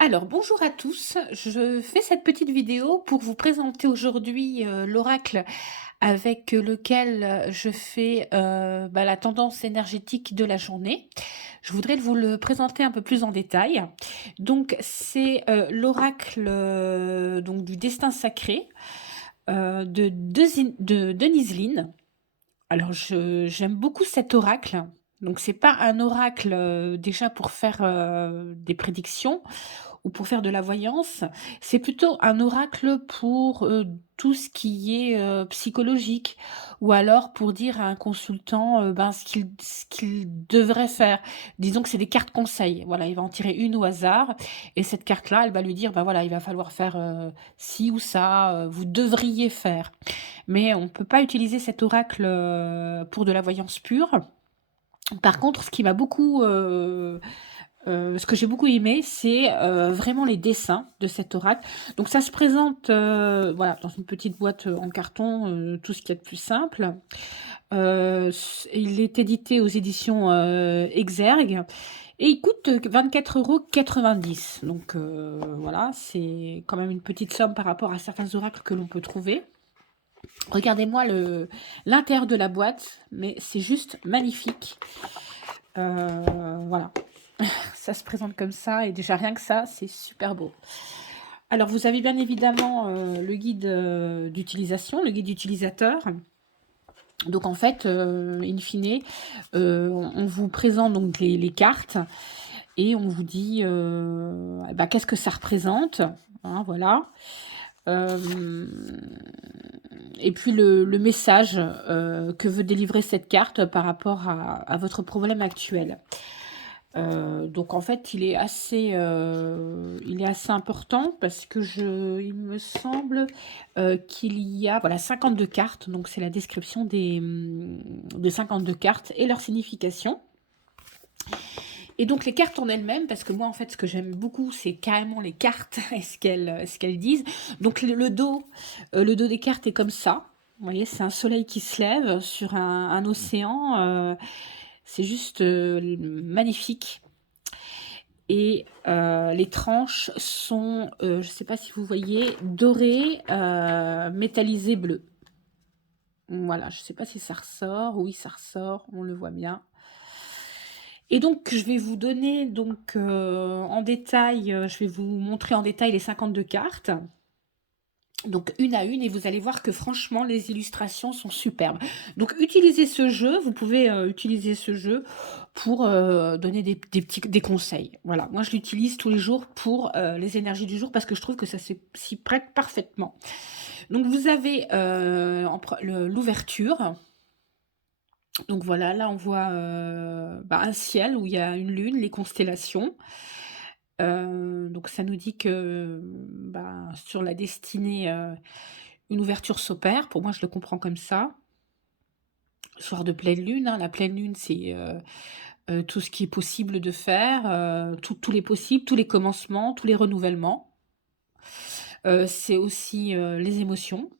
Alors, bonjour à tous. Je fais cette petite vidéo pour vous présenter aujourd'hui l'oracle avec lequel je fais la tendance énergétique de la journée. Je voudrais vous le présenter un peu plus en détail. Donc, c'est l'oracle donc du destin sacré de Denise Lynn. Alors, j'aime beaucoup cet oracle. Donc, c'est pas un oracle déjà pour faire des prédictions ou pour faire de la voyance. C'est plutôt un oracle pour tout ce qui est psychologique, ou alors pour dire à un consultant ce qu'il devrait faire. Disons que c'est des cartes conseils. Voilà, il va en tirer une au hasard, et cette carte-là, elle va lui dire, ben voilà, il va falloir faire ci ou ça, vous devriez faire. Mais on ne peut pas utiliser cet oracle pour de la voyance pure. Par contre, ce que j'ai beaucoup aimé, c'est vraiment les dessins de cet oracle. Donc ça se présente voilà, dans une petite boîte en carton, tout ce qu'il y a de plus simple. Il est édité aux éditions Exergue, et il coûte 24,90 €. Donc voilà, c'est quand même une petite somme par rapport à certains oracles que l'on peut trouver. Regardez-moi l'intérieur de la boîte, mais c'est juste magnifique. Voilà, ça se présente comme ça, et déjà rien que ça, c'est super beau. Alors, vous avez bien évidemment le guide d'utilisation, le guide utilisateur. Donc en fait, in fine, on vous présente donc les cartes, et on vous dit qu'est-ce que ça représente, hein, voilà. Et puis le message que veut délivrer cette carte par rapport à votre problème actuel. Donc en fait, il est assez important, parce que il me semble qu'il y a voilà 52 cartes. Donc c'est la description de 52 cartes et leur signification. Et donc les cartes en elles-mêmes, parce que moi en fait ce que j'aime beaucoup, c'est carrément les cartes et ce qu'elles disent. Donc le dos des cartes est comme ça. Vous voyez, c'est un soleil qui se lève sur un océan. C'est juste magnifique. Et les tranches sont, je ne sais pas si vous voyez, dorées, métallisées bleues. Voilà, je ne sais pas si ça ressort. Oui, ça ressort, on le voit bien. Et donc, je vais vous donner donc en détail, je vais vous montrer en détail les 52 cartes. Donc une à une, et vous allez voir que franchement les illustrations sont superbes. Donc utilisez ce jeu, vous pouvez utiliser ce jeu pour donner des conseils. Voilà, moi je l'utilise tous les jours pour les énergies du jour, parce que je trouve que ça s'y prête parfaitement. Donc vous avez l'ouverture. Donc voilà, là on voit un ciel où il y a une lune, les constellations. Donc ça nous dit que sur la destinée, une ouverture s'opère. Pour moi, je le comprends comme ça. Soir de pleine lune, hein, la pleine lune, c'est tout ce qui est possible de faire, tous les possibles, tous les commencements, tous les renouvellements. C'est aussi les émotions.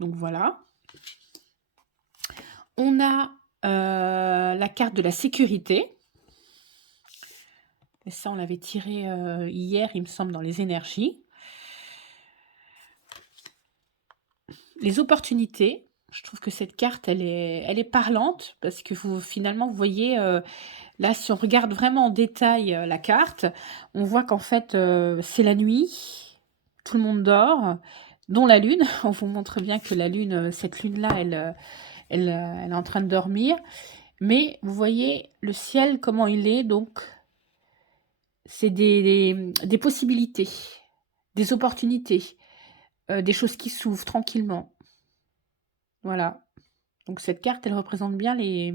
Donc voilà. On a la carte de la sécurité. Et ça, on l'avait tiré hier, il me semble, dans les énergies. Les opportunités. Je trouve que cette carte, elle est parlante, parce que finalement, vous voyez, là, si on regarde vraiment en détail la carte, on voit qu'en fait, c'est la nuit, tout le monde dort, dont la lune. On vous montre bien que la lune, cette lune-là, elle est en train de dormir. Mais vous voyez le ciel, comment il est, donc c'est des possibilités, des opportunités, des choses qui s'ouvrent tranquillement. Voilà. Donc cette carte, elle représente bien le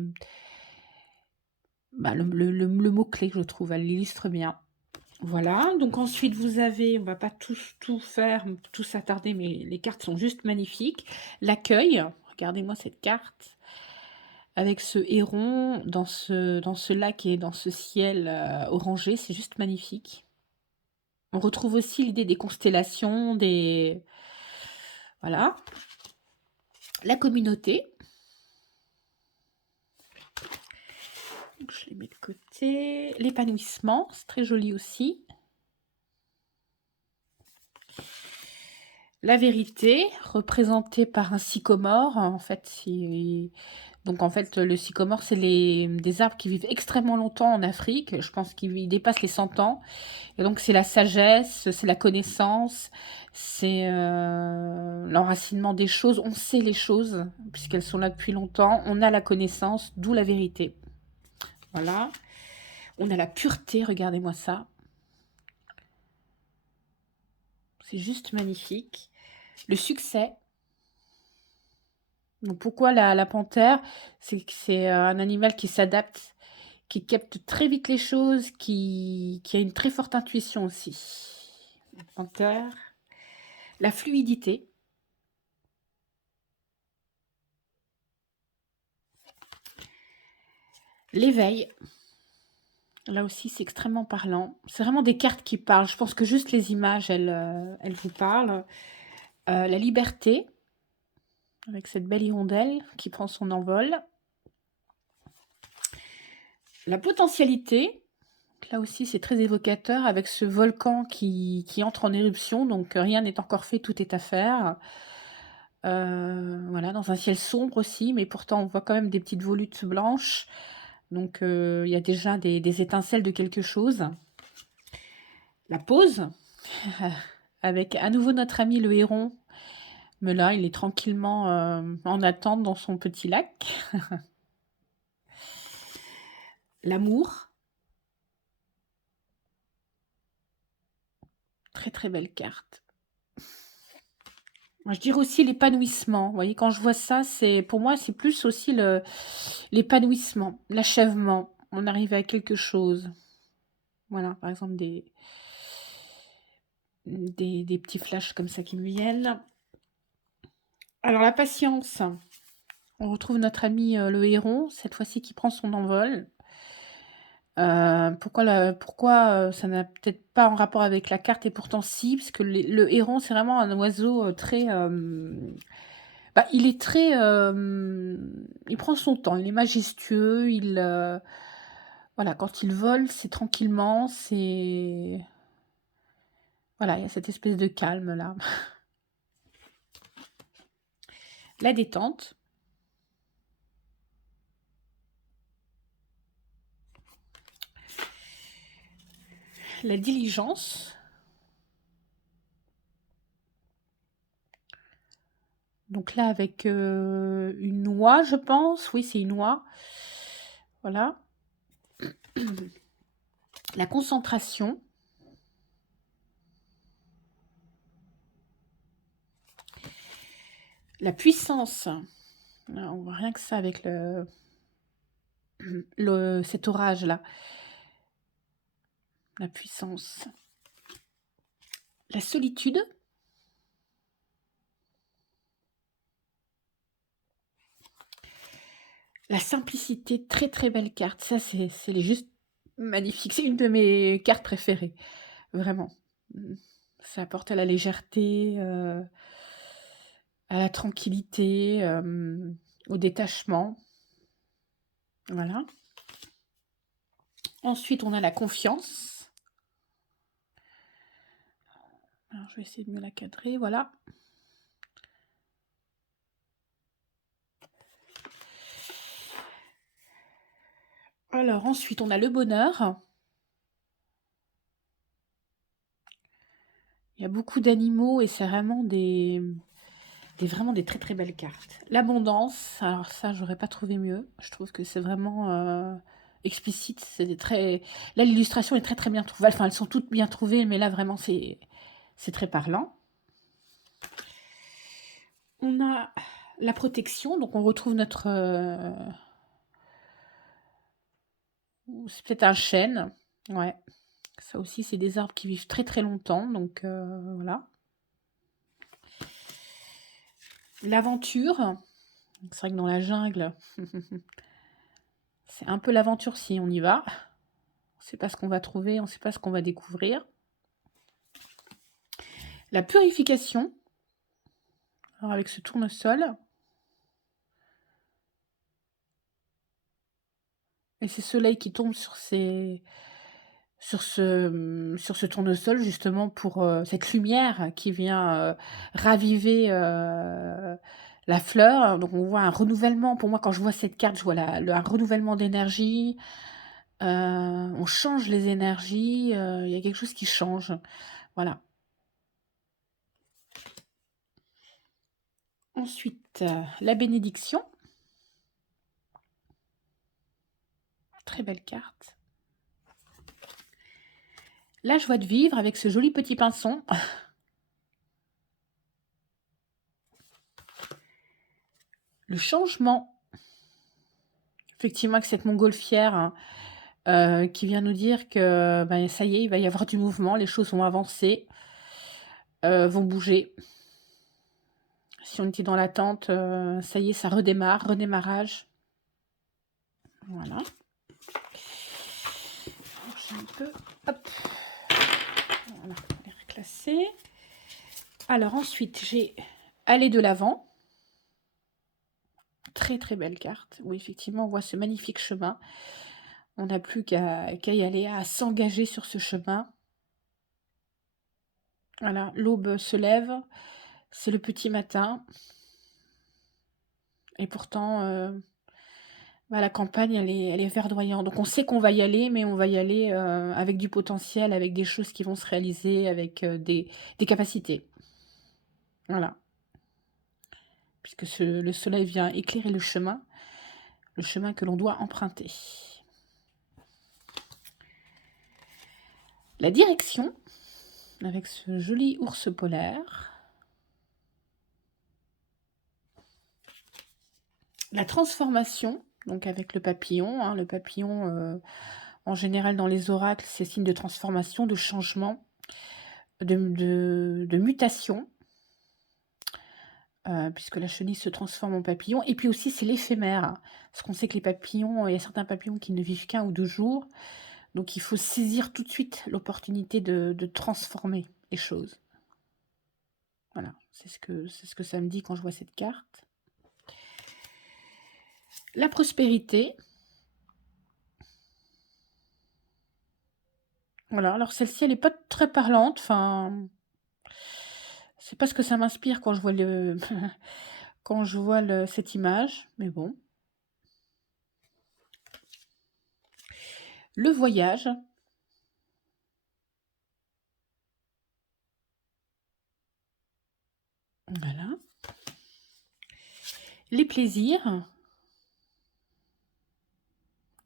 mot-clé, je trouve. Elle l'illustre bien. Voilà. Donc ensuite, vous avez, on va pas tout faire, tout s'attarder, mais les cartes sont juste magnifiques. L'accueil. Regardez-moi cette carte. Avec ce héron dans ce lac et dans ce ciel orangé. C'est juste magnifique. On retrouve aussi l'idée des constellations, Voilà. La communauté. Donc, je les mets de côté. L'épanouissement, c'est très joli aussi. La vérité, représentée par un sycomore, en fait, donc en fait, le sycomore, c'est des arbres qui vivent extrêmement longtemps en Afrique. Je pense qu'ils dépassent les 100 ans. Et donc, c'est la sagesse, c'est la connaissance, c'est l'enracinement des choses. On sait les choses, puisqu'elles sont là depuis longtemps. On a la connaissance, d'où la vérité. Voilà. On a la pureté, regardez-moi ça. C'est juste magnifique. Le succès. Donc pourquoi la panthère? C'est que c'est un animal qui s'adapte, qui capte très vite les choses, qui a une très forte intuition aussi. La panthère. La fluidité. L'éveil. Là aussi, c'est extrêmement parlant. C'est vraiment des cartes qui parlent. Je pense que juste les images, elles vous parlent. La liberté, avec cette belle hirondelle qui prend son envol. La potentialité, là aussi, c'est très évocateur, avec ce volcan qui entre en éruption. Donc, rien n'est encore fait, tout est à faire. Voilà, dans un ciel sombre aussi, mais pourtant, on voit quand même des petites volutes blanches. Donc, il y a déjà des étincelles de quelque chose. La pause, avec à nouveau notre ami le héron. Mais là, il est tranquillement en attente dans son petit lac. L'amour. Très très belle carte. Moi, je dirais aussi l'épanouissement. Vous voyez, quand je vois ça, pour moi, c'est plus aussi l'épanouissement, l'achèvement. On arrive à quelque chose. Voilà, par exemple, des petits flashs comme ça qui me viennent. Alors, la patience. On retrouve notre ami le héron, cette fois-ci qui prend son envol. Pourquoi ça n'a peut-être pas en rapport avec la carte et pourtant si, parce que le héron, c'est vraiment un oiseau très... bah, il est très... il prend son temps, il est majestueux, voilà, quand il vole, c'est tranquillement, c'est... Voilà, il y a cette espèce de calme là. La détente. La diligence. Donc là, avec une noix, je pense. Oui, c'est une noix. Voilà. La concentration. La puissance. On voit rien que ça avec cet orage-là. La puissance. La solitude. La simplicité, très très belle carte. Ça, c'est juste magnifique. C'est une de mes cartes préférées. Vraiment. Ça apporte à la légèreté, à la tranquillité, au détachement. Voilà. Ensuite, on a la confiance. Alors, je vais essayer de me la cadrer. Voilà. Alors, ensuite, on a le bonheur. Il y a beaucoup d'animaux et c'est vraiment vraiment des très très belles cartes. L'abondance, alors ça, j'aurais pas trouvé mieux. Je trouve que c'est vraiment explicite. C'est très. Là, l'illustration est très très bien trouvée. Enfin, elles sont toutes bien trouvées, mais là, vraiment, c'est très parlant. On a la protection, donc on retrouve notre. C'est peut-être un chêne. Ouais. Ça aussi, c'est des arbres qui vivent très très longtemps, donc voilà. L'aventure. C'est vrai que dans la jungle, c'est un peu l'aventure si on y va. On ne sait pas ce qu'on va trouver, on ne sait pas ce qu'on va découvrir. La purification. Alors avec ce tournesol. Et ces soleils qui tombent sur sur ce tournesol justement pour, cette lumière qui vient, raviver, la fleur. Donc on voit un renouvellement. Pour moi, quand je vois cette carte, je vois un renouvellement d'énergie, on change les énergies, il y a quelque chose qui change. Voilà. Ensuite, la bénédiction. Très belle carte. La joie de vivre avec ce joli petit pinson. Le changement. Effectivement, avec cette montgolfière, hein, qui vient nous dire que, ben, ça y est, il va y avoir du mouvement, les choses vont avancer, vont bouger. Si on était dans l'attente, ça y est, ça redémarre, redémarrage. Voilà. J'ai un peu, hop, voilà, on les reclasser. Alors ensuite, j'ai aller de l'avant. Très très belle carte, où effectivement on voit ce magnifique chemin. On n'a plus qu'à y aller, à s'engager sur ce chemin. Voilà, l'aube se lève, c'est le petit matin. Et pourtant, bah, la campagne, elle est verdoyante. Donc on sait qu'on va y aller, mais on va y aller avec du potentiel, avec des choses qui vont se réaliser, avec des capacités. Voilà. Puisque le soleil vient éclairer le chemin que l'on doit emprunter. La direction, avec ce joli ours polaire. La transformation, donc avec le papillon. Hein, le papillon, en général dans les oracles, c'est signe de transformation, de changement, de mutation. Puisque la chenille se transforme en papillon. Et puis aussi, c'est l'éphémère. Parce qu'on sait que les papillons, il y a certains papillons qui ne vivent qu'1 ou 2 jours. Donc il faut saisir tout de suite l'opportunité de transformer les choses. Voilà, c'est ce que ça me dit quand je vois cette carte. La prospérité. Voilà, alors celle-ci, elle n'est pas très parlante. Enfin, c'est pas ce que ça m'inspire quand je vois quand je vois cette image, mais bon. Le voyage. Voilà. Les plaisirs.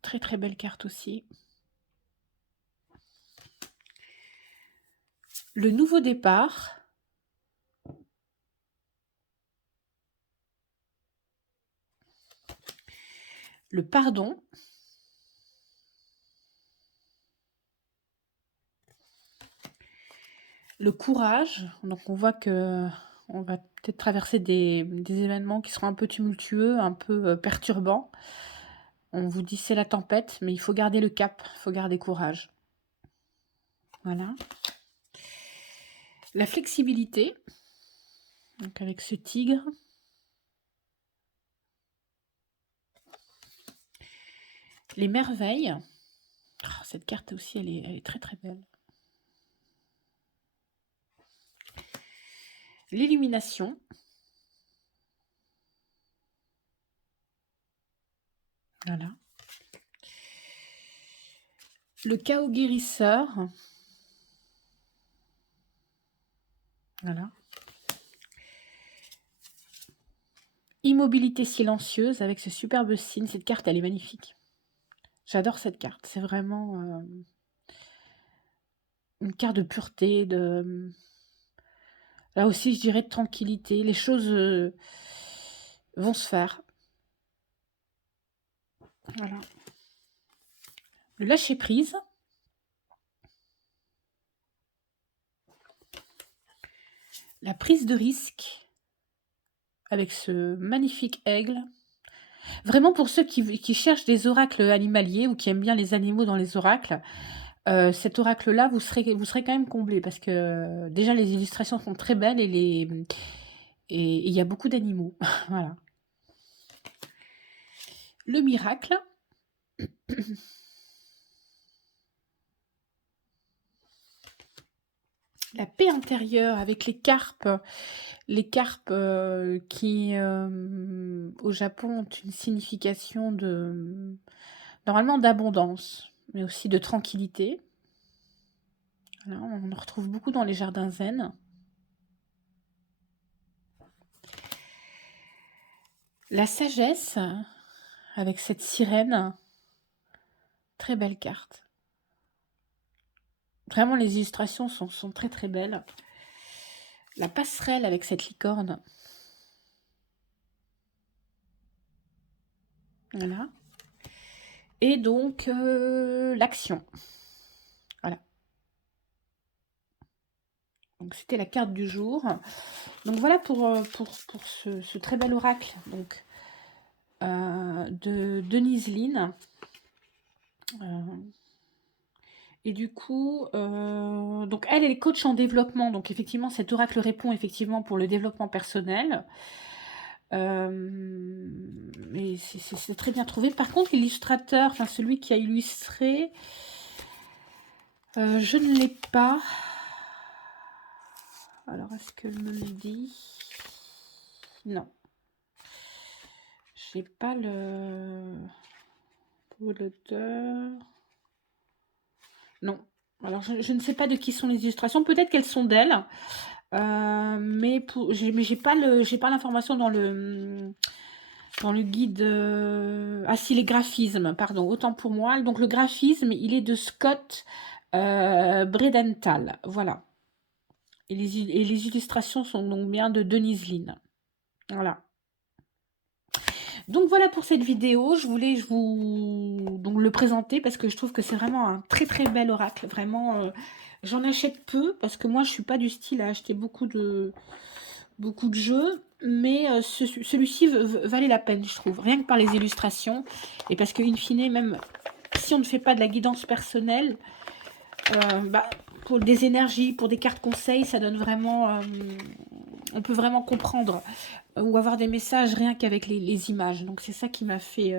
Très très belle carte aussi. Le nouveau départ. Le pardon. Le courage. Donc on voit que on va peut-être traverser des événements qui seront un peu tumultueux, un peu perturbants. On vous dit c'est la tempête, mais il faut garder le cap, il faut garder courage. Voilà. La flexibilité. Donc avec ce tigre. Les merveilles. Oh, cette carte aussi, elle est très très belle. L'illumination. Voilà. Le chaos guérisseur. Voilà. Immobilité silencieuse avec ce superbe signe. Cette carte, elle est magnifique. J'adore cette carte. C'est vraiment une carte de pureté, là aussi, je dirais de tranquillité. Les choses vont se faire. Voilà. Le lâcher prise. La prise de risque avec ce magnifique aigle. Vraiment pour ceux qui cherchent des oracles animaliers ou qui aiment bien les animaux dans les oracles, cet oracle-là, vous serez quand même comblés parce que déjà les illustrations sont très belles et il y a beaucoup d'animaux. Voilà. Le miracle. La paix intérieure avec les carpes. Les carpes qui, au Japon, ont une signification de, normalement d'abondance, mais aussi de tranquillité. Voilà, on en retrouve beaucoup dans les jardins zen. La sagesse, avec cette sirène. Très belle carte. Vraiment, les illustrations sont très très belles. La passerelle avec cette licorne. Voilà. Et donc, l'action. Voilà. Donc, c'était la carte du jour. Donc, voilà pour ce très bel oracle donc, de Denise Lynn. Et du coup, donc elle est coach en développement. Donc, effectivement, cet oracle répond effectivement pour le développement personnel. Mais c'est très bien trouvé. Par contre, l'illustrateur, enfin celui qui a illustré, je ne l'ai pas. Alors, est-ce qu'elle me le dit? Non. J'ai pas l'auteur. Non. Alors, je ne sais pas de qui sont les illustrations. Peut-être qu'elles sont d'elle. Mais j'ai pas l'information dans le guide. Ah si, les graphismes, pardon, autant pour moi. Donc le graphisme, il est de Scott Bredenthal, voilà. Et les illustrations sont donc bien de Denise Lynn. Voilà. Donc voilà pour cette vidéo, je voulais vous donc le présenter parce que je trouve que c'est vraiment un très très bel oracle. Vraiment, j'en achète peu parce que moi je suis pas du style à acheter beaucoup de jeux, mais celui-ci valait la peine, je trouve, rien que par les illustrations et parce que in fine, même si on ne fait pas de la guidance personnelle, pour des énergies, pour des cartes conseils, ça donne vraiment, on peut vraiment comprendre ou avoir des messages rien qu'avec les images. Donc c'est ça qui m'a fait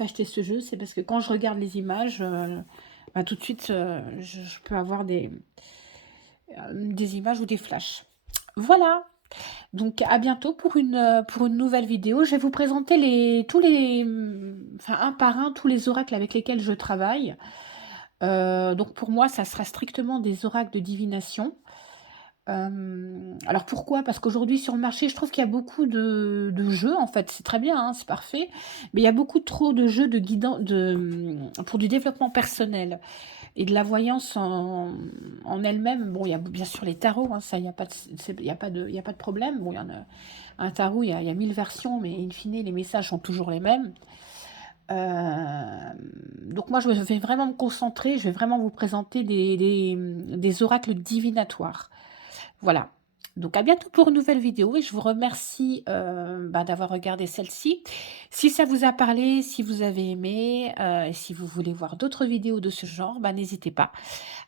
acheter ce jeu, c'est parce que quand je regarde les images, tout de suite je peux avoir des images ou des flashs. Voilà. Donc à bientôt pour une nouvelle vidéo. Je vais vous présenter un par un, tous les oracles avec lesquels je travaille. Donc pour moi, ça sera strictement des oracles de divination. Alors pourquoi? Parce qu'aujourd'hui sur le marché, je trouve qu'il y a beaucoup de jeux, en fait, c'est très bien, hein, c'est parfait, mais il y a beaucoup trop de jeux pour du développement personnel et de la voyance en elle-même. Bon, il y a bien sûr les tarots, hein, ça, il n'y a pas de problème. Bon, il y en a un tarot, il y a 1000 versions, mais in fine, les messages sont toujours les mêmes. Donc moi, je vais vraiment me concentrer, je vais vraiment vous présenter des oracles divinatoires. Voilà. Donc à bientôt pour une nouvelle vidéo et je vous remercie d'avoir regardé celle-ci. Si ça vous a parlé, si vous avez aimé, et si vous voulez voir d'autres vidéos de ce genre, n'hésitez pas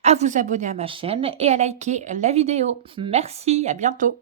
à vous abonner à ma chaîne et à liker la vidéo. Merci, à bientôt.